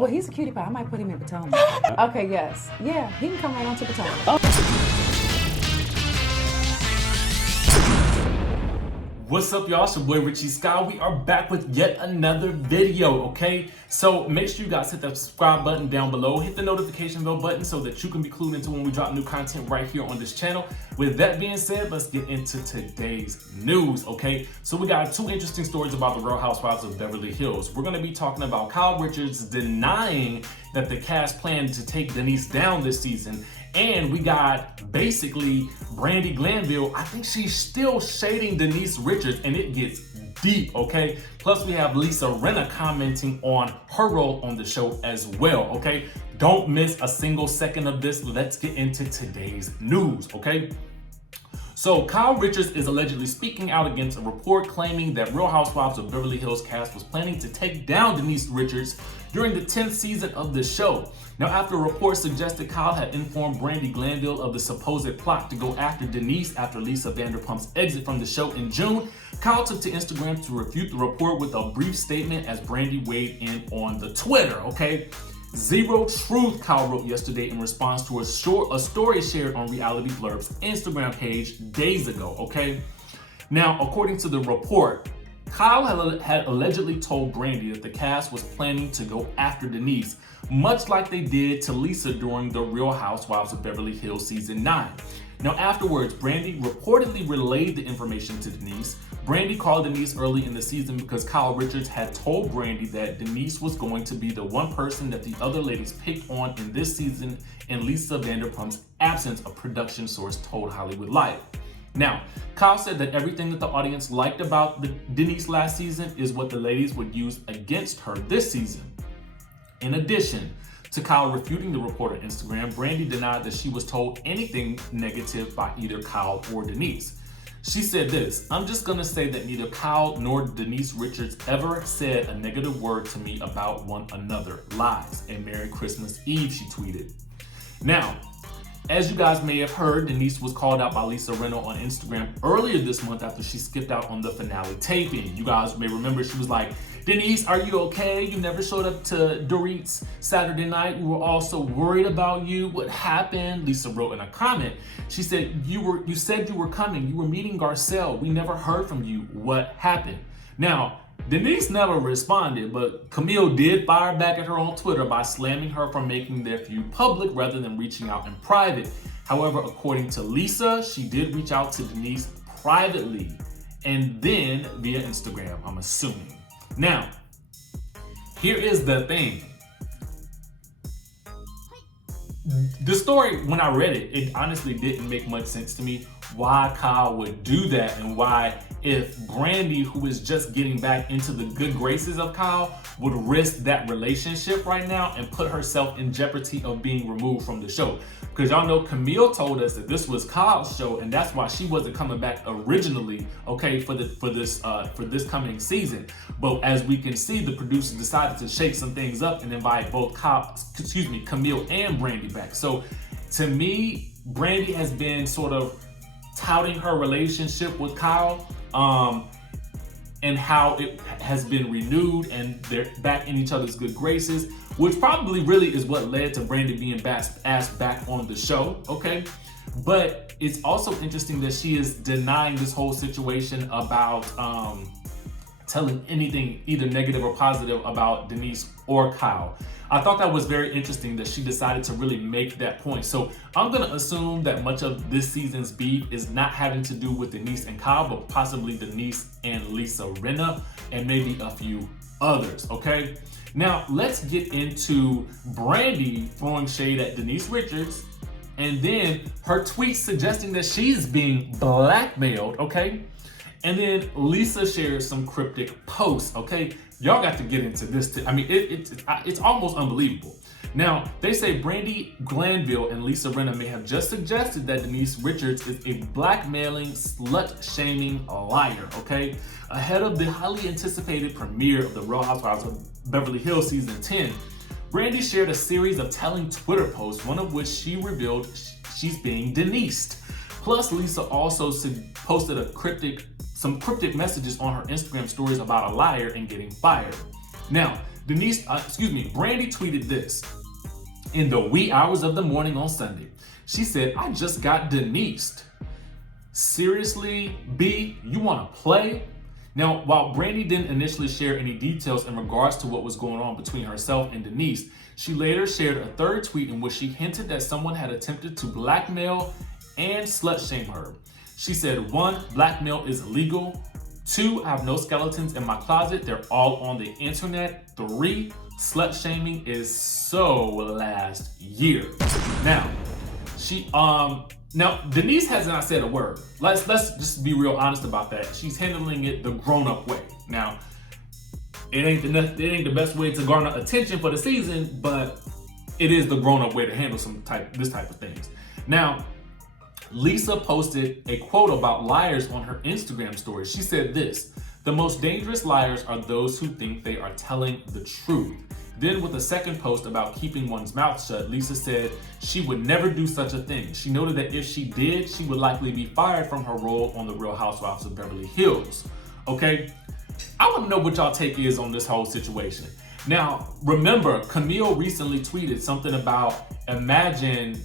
Well, he's a cutie pie. I might put him in Potomac. Okay, yes. Yeah, he can come right on to Potomac. What's up, y'all? It's your boy Richie Sky. We are back with yet another video, okay? So make sure you guys hit that subscribe button down below. Hit the notification bell button so that you can be clued into when we drop new content right here on this channel. With that being said, let's get into today's news, okay? So we got two interesting stories about the Real Housewives of Beverly Hills. We're going to be talking about Kyle Richards denying that the cast planned to take Denise down this season. And we got basically Brandi Glanville. I think she's still shading Denise Richards, and it gets deep, okay? Plus we have Rinna commenting on her role on the show as well, okay? Don't miss a single second of this. Let's get into today's news, okay? So Kyle Richards is allegedly speaking out against a report claiming that Real Housewives of Beverly Hills cast was planning to take down Denise Richards during the 10th season of the show. Now, after a report suggested Kyle had informed Brandi Glanville of the supposed plot to go after Denise after Lisa Vanderpump's exit from the show in June, Kyle took to Instagram to refute the report with a brief statement as Brandi weighed in on the Twitter, okay? Zero truth, Kyle wrote yesterday in response to a story shared on Reality Blurb's Instagram page days ago, okay? Now, according to the report, Kyle had allegedly told Brandi that the cast was planning to go after Denise, much like they did to Lisa during the Real Housewives of Beverly Hills season 9. Now afterwards, Brandi reportedly relayed the information to Denise. Brandi called Denise early in the season because Kyle Richards had told Brandi that Denise was going to be the one person that the other ladies picked on in this season in Lisa Vanderpump's absence, a production source told Hollywood Life. Now, Kyle said that everything that the audience liked about Denise last season is what the ladies would use against her this season. In addition to Kyle refuting the report on Instagram, Brandi denied that she was told anything negative by either Kyle or Denise. She said this: "I'm just gonna say that neither Kyle nor Denise Richards ever said a negative word to me about one another. Lies, and Merry Christmas Eve," she tweeted. Now, as you guys may have heard, Denise was called out by Rinna on Instagram earlier this month after she skipped out on the finale taping. You guys may remember she was like, "Denise, are you okay? You never showed up to Dorit's Saturday night. We were all so worried about you. What happened?" Lisa wrote in a comment. She said, you said you were coming. You were meeting Garcelle. We never heard from you. What happened?" Now, Denise never responded, but Camille did fire back at her on Twitter by slamming her for making their feud public rather than reaching out in private. However, according to Lisa, she did reach out to Denise privately and then via Instagram, I'm assuming. Now, here is the thing. The story, when I read it, it honestly didn't make much sense to me why Kyle would do that, and why, if Brandi, who is just getting back into the good graces of Kyle, would risk that relationship right now and put herself in jeopardy of being removed from the show. Because y'all know Camille told us that this was Kyle's show, and that's why she wasn't coming back originally, okay, for this coming season. But as we can see, the producers decided to shake some things up and invite both Camille and Brandi back. So to me, Brandi has been sort of touting her relationship with Kyle, and how it has been renewed and they're back in each other's good graces, which probably really is what led to Brandi being asked back on the show, okay? But it's also interesting that she is denying this whole situation about telling anything either negative or positive about Denise or Kyle. I thought that was very interesting that she decided to really make that point. So I'm gonna assume that much of this season's beef is not having to do with Denise and Kyle, but possibly Denise and Rinna, and maybe a few others, okay? Now, let's get into Brandi throwing shade at Denise Richards, and then her tweet suggesting that she's being blackmailed, okay? And then Lisa shares some cryptic posts, okay? Y'all got to get into this. I mean, it's almost unbelievable. Now, they say Brandi Glanville and Rinna may have just suggested that Denise Richards is a blackmailing, slut-shaming liar, okay? Ahead of the highly anticipated premiere of the Real Housewives of Beverly Hills Season 10, Brandi shared a series of telling Twitter posts, one of which she revealed she's being Denised. Plus, Lisa also posted some cryptic messages on her Instagram stories about a liar and getting fired. Now, Brandi tweeted this in the wee hours of the morning on Sunday. She said, "I just got Denise. Seriously, B, you want to play?" Now, while Brandi didn't initially share any details in regards to what was going on between herself and Denise, she later shared a third tweet in which she hinted that someone had attempted to blackmail and slut shame her. She said, 1, blackmail is illegal. 2, I have no skeletons in my closet. They're all on the internet. 3, slut shaming is so last year. Now, Denise has not said a word. Let's just be real honest about that. She's handling it the grown-up way. Now, it ain't the best way to garner attention for the season, but it is the grown-up way to handle this type of things. Now, Lisa posted a quote about liars on her Instagram story. She said this: "The most dangerous liars are those who think they are telling the truth." Then with a second post about keeping one's mouth shut, Lisa said she would never do such a thing. She noted that if she did, she would likely be fired from her role on the Real Housewives of Beverly Hills. Okay, I want to know what y'all take is on this whole situation. Now, remember, Camille recently tweeted something about, imagine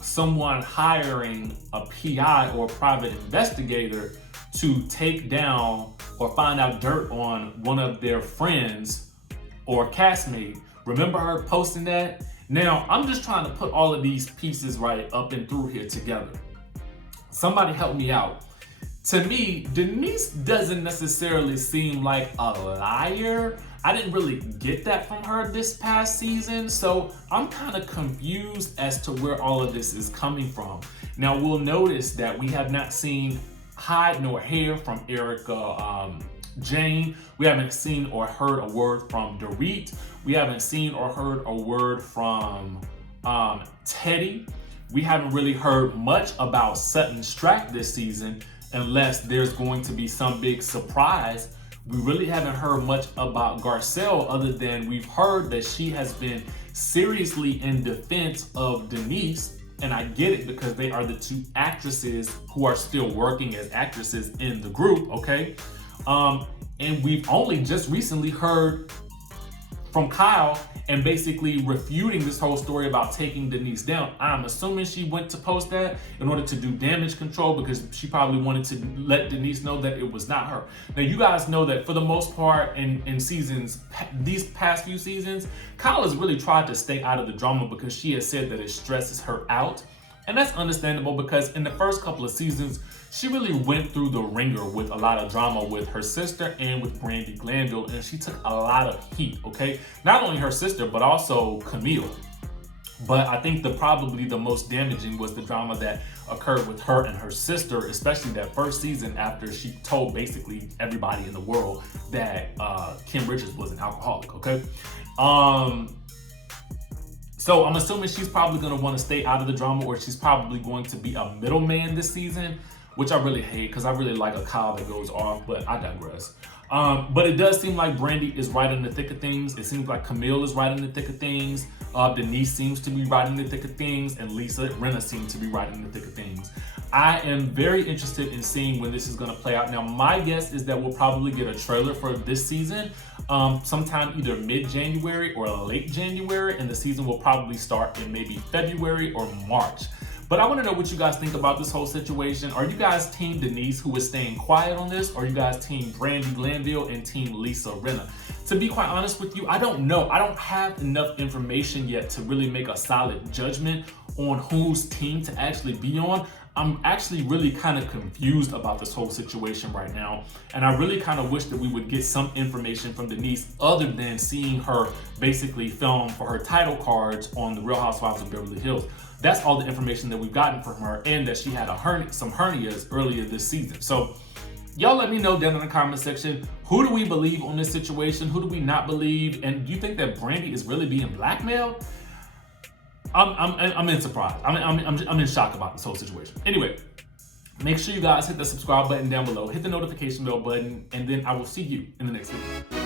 someone hiring a PI or a private investigator to take down or find out dirt on one of their friends or castmate. Remember her posting that? Now, I'm just trying to put all of these pieces right up and through here together. Somebody help me out. To me, Denise doesn't necessarily seem like a liar. I didn't really get that from her this past season, so I'm kind of confused as to where all of this is coming from. Now, we'll notice that we have not seen hide nor hair from Erica Jane. We haven't seen or heard a word from Dorit. We haven't seen or heard a word from Teddy. We haven't really heard much about Sutton Strack this season, unless there's going to be some big surprise. We really haven't heard much about Garcelle, other than we've heard that she has been seriously in defense of Denise. And I get it, because they are the two actresses who are still working as actresses in the group, okay? And we've only just recently heard from Kyle and basically refuting this whole story about taking Denise down. I'm assuming she went to post that in order to do damage control, because she probably wanted to let Denise know that it was not her. Now, you guys know that for the most part in seasons, these past few seasons, Kyle has really tried to stay out of the drama because she has said that it stresses her out. And that's understandable, because in the first couple of seasons, she really went through the ringer with a lot of drama with her sister and with Brandi Glanville, and she took a lot of heat, okay? Not only her sister, but also Camille. But I think probably the most damaging was the drama that occurred with her and her sister, especially that first season after she told basically everybody in the world that Kim Richards was an alcoholic, okay? So I'm assuming she's probably going to want to stay out of the drama, or she's probably going to be a middleman this season, which I really hate, because I really like a Kyle that goes off, but I digress. But it does seem like Brandi is right in the thick of things. It seems like Camille is right in the thick of things. Denise seems to be right in the thick of things, and Rinna seems to be right in the thick of things. I am very interested in seeing when this is going to play out. Now, my guess is that we'll probably get a trailer for this season sometime either mid-January or late January, and the season will probably start in maybe February or March. But I want to know what you guys think about this whole situation. Are you guys team Denise, who is staying quiet on this? Or are you guys team Brandi Glanville and team Lisa Rinna? To be quite honest with you, I don't know. I don't have enough information yet to really make a solid judgment on whose team to actually be on. I'm actually really kind of confused about this whole situation right now. And I really kind of wish that we would get some information from Denise other than seeing her basically film for her title cards on the Real Housewives of Beverly Hills. That's all the information that we've gotten from her, and that she had some hernias earlier this season. So y'all let me know down in the comment section, who do we believe on this situation? Who do we not believe? And do you think that Brandi is really being blackmailed? I'm in surprise. I'm in shock about this whole situation. Anyway, make sure you guys hit the subscribe button down below, hit the notification bell button, and then I will see you in the next video.